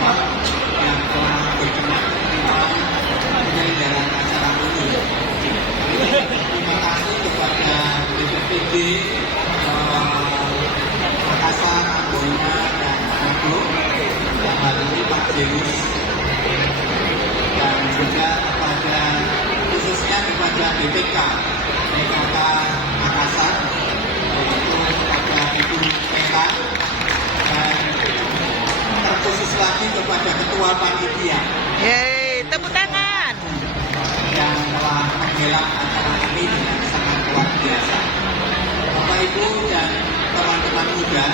Bapak yang telah berkenan dalam penyelenggaraan acara ini. Terima kasih kepada BPPD Makassar, Amboina, dan Manado, yang hari ini Pak Jenus, dan juga kepada khususnya kepada BPK Makassar, yaitu kepada Ibu Peta, dan terkhusus lagi kepada Ketua Panitia. Yeay, tepuk tangan. Yang telah menggelar acara ini dengan sangat luar biasa. Bapak Ibu dan teman-teman muda,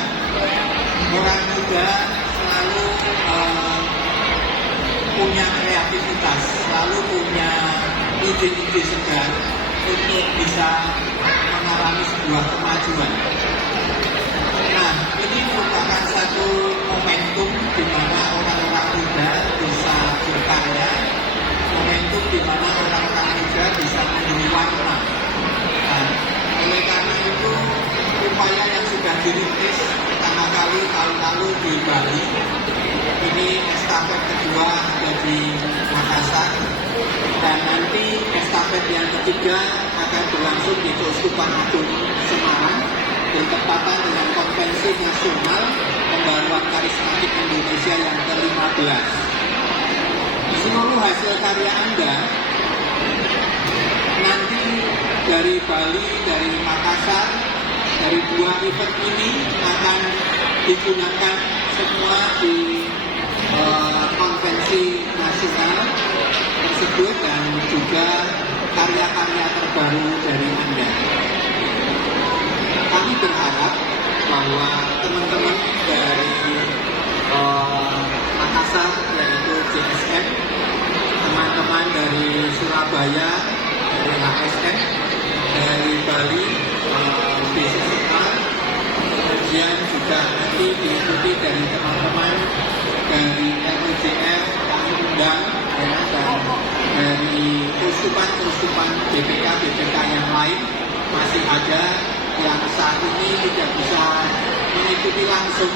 orang muda selalu punya kreativitas, selalu punya ide-ide segar untuk bisa mengalami sebuah kemajuan. Nah, ini merupakan satu momentum di mana orang-orang muda bisa berkarya, momentum di mana orang-orang muda bisa memberi warna. Nah, oleh karena itu, upaya yang sudah dirintis pertama kali tahun lalu di Bali, ini estafet kedua ada di Makassar, dan nanti estafet yang ketiga akan berlangsung di Keuskupan Agung Semarang, bertepatan dengan Konvensi Nasional Pembaruan Karismatik Indonesia yang ke-15. Seluruh hasil karya Anda nanti dari Bali, dari Makassar, dari dua event ini akan digunakan semua di konvensi nasional tersebut, dan juga karya-karya terbaru dari Anda. Kami berharap bahwa teman-teman dari Makassar, yaitu JSM, teman-teman dari Surabaya, dari HSN, dari Bali, BCCA, kemudian juga nanti diikuti dari teman-teman dari LUJR, kami undang, ya, dan dari keuskupan BPK yang lain masih ada yang saat ini tidak bisa mengikuti langsung,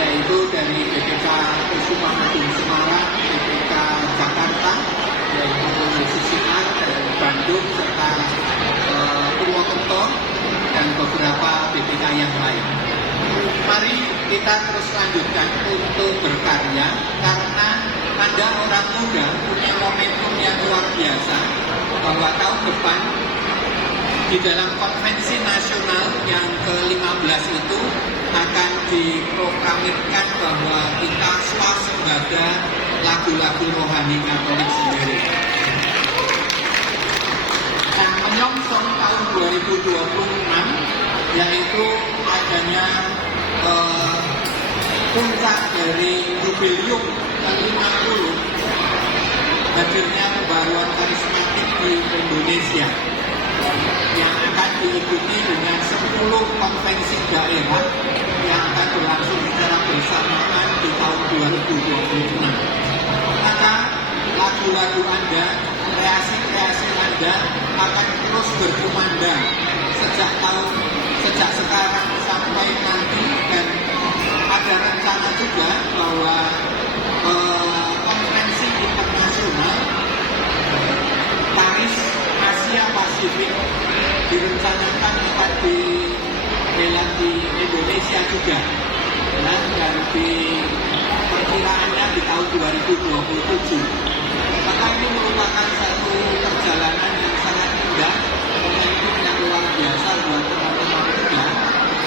yaitu dari BPK Keuskupan Agung Semarang, BPK Jakarta, yaitu CCR dari Bandung, serta Purwokerto, dan beberapa BPK yang lain. Mari kita terus lanjutkan untuk berkarya, karena Anda orang muda punya momentum yang luar biasa, bahwa tahun depan di dalam konvensi nasional yang ke-15 itu akan diproklamirkan bahwa kita swasembada lagu-lagu rohani Katolik sendiri. Nah, menyongsong tahun 2026, yaitu adanya puncak dari jubilium ke-50 hadirnya pembaruan karismatik di Indonesia, yang akan diikuti dengan 10 konvensi daerah yang akan berlangsung secara bersamaan di tahun 2026. Maka lagu-lagu Anda, kreasi-kreasi Anda akan terus berkumandang sejak sekarang sampai nanti, dan ada rencana juga bahwa konferensi internasional Paris Asia Pasifik direncanakan akan digelar di Indonesia juga, dan di perkiraannya di tahun 2027. Maka ini merupakan satu perjalanan yang sangat indah, momentum yang luar biasa buat teman-teman muda.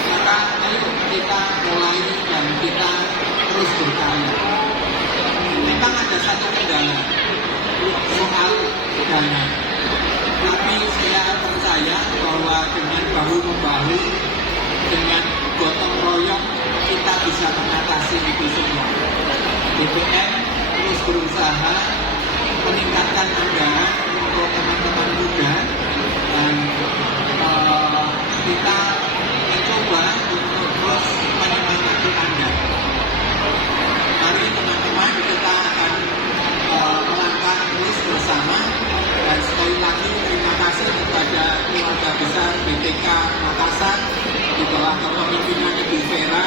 Maka ayo kita mulai dan kita terus berkarya. Memang ada satu kendala soal dana, tapi saya percaya bahwa dengan bahu-membahu, dengan gotong royong, kita bisa mengatasi itu semua. BPN terus berusaha meningkatkan anggaran untuk teman-teman muda, dan kita mencoba untuk terus menyemangati Anda. Mari teman-teman, kita akan melangkah terus bersama, dan sekali lagi terima kasih kepada keluarga besar BPK Makassar di bawah kepemimpinan Ibu Vera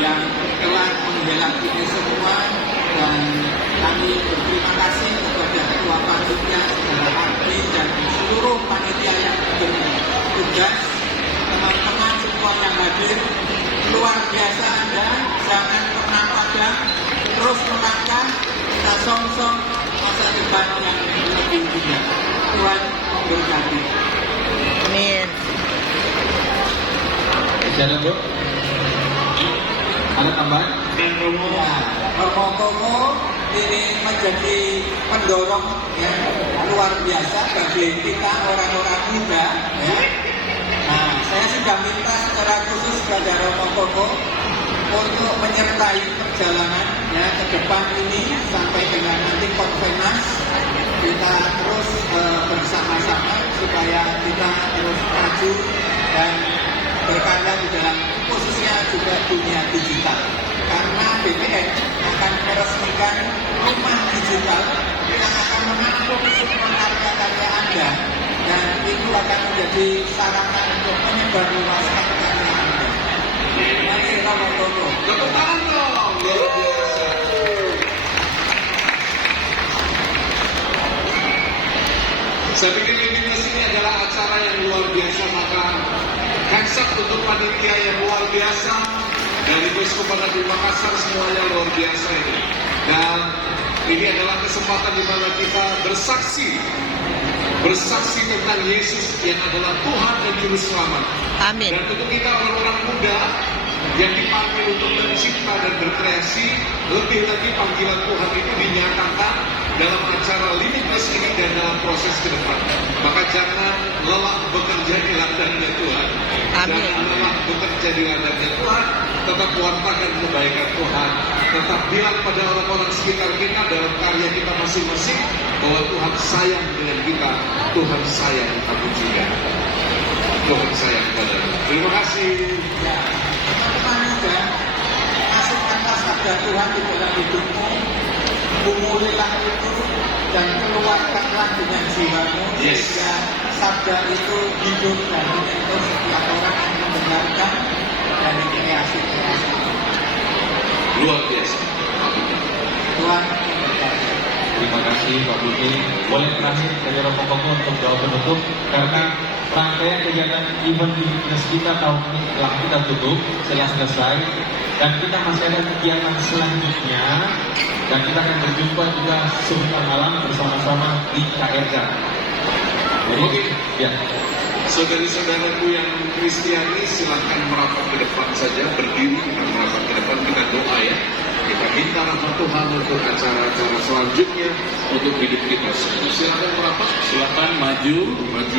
yang telah menggelar ini semua Dan kami berterima kasih kepada Ketua Panitia, Saudara Ardi, dan seluruh panitia yang bertugas, teman-teman semua yang hadir. Luar biasa Anda, jangan pernah padam, terus melangkah, kita song-song masa depan yang lebih indah. Tuhan memberkati. Amin. Silakan Bro. Ada tambahan? Dan Romo Koko ini menjadi pendorong yang luar biasa bagi kita orang-orang muda. Ya. Nah, saya sudah minta secara khusus kepada Romo Koko untuk menyertai perjalanan ya ke depan ini sampai dengan nanti konvenas, kita terus bersama-sama supaya kita terus maju dan berkarya di dalam khususnya juga dunia digital. Karena BPN akan meresmikan rumah digital yang akan menampung semua karya-karya Anda, dan itu akan menjadi sarana untuk menyebarluaskan karya Anda. Mari Romo Koko. Tepuk tangan dong. Luar biasa. Saya pikir Limitless ini adalah acara yang luar biasa, maka hands up untuk panitia yang luar biasa dari Keuskupan Agung Makassar, semuanya luar biasa ini. Dan ini adalah kesempatan di mana kita bersaksi tentang Yesus yang adalah Tuhan dan Juru Selamat. Amin. Dan tentu kita orang-orang muda yang dipanggil untuk mencipta dan berkreasi, lebih lagi panggilan Tuhan itu dinyatakan dalam acara Limitless ini dan dalam proses ke depan. Maka jangan lelah bekerja di ladangnya Tuhan. Amin. Jangan lelah bekerja di ladangnya Tuhan, tetap wartakan kebaikan Tuhan. Tetap bilang pada orang-orang sekitar kita dalam karya kita masing-masing bahwa Tuhan sayang dengan kita, Tuhan sayang kamu juga. Tuhan sayang padamu. Terima kasih. Ya, teman-teman muda, masukkanlah sabda Tuhan di dalam hidupmu, umulilah itu, dan keluarkanlah dengan jiwamu, Yes. sehingga sabda itu hidup dan menyentuh setiap orang yang mendengarkan dari kreasi-kreasi. Luar biasa. Tuhan memberkati. Terima kasih Pak Budi. Boleh terakhir dari Romo Koko untuk doa penutup, karena rangkaian kegiatan event Limitless kita tahun ini telah kita tutup, telah selesai, dan kita masih ada kegiatan selanjutnya, dan kita akan berjumpa juga sebentar malam bersama-sama di KRK. Jadi, Oke. ya. Saudari-saudaraku yang Kristiani, silahkan merapat ke depan saja, berdiri, kita merapat ke depan, kita doa ya. Kita minta rahmat Tuhan untuk acara-acara selanjutnya, untuk hidup kita semua. Silahkan merapat, Silakan maju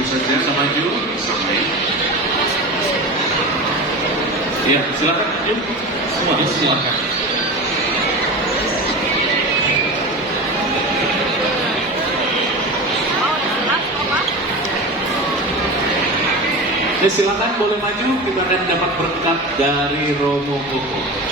saja. Bisa maju. Sama ya. Ya, silakan maju semua. Silakan. Ya, silakan boleh maju, kita akan dapat berkat dari Romo Koko.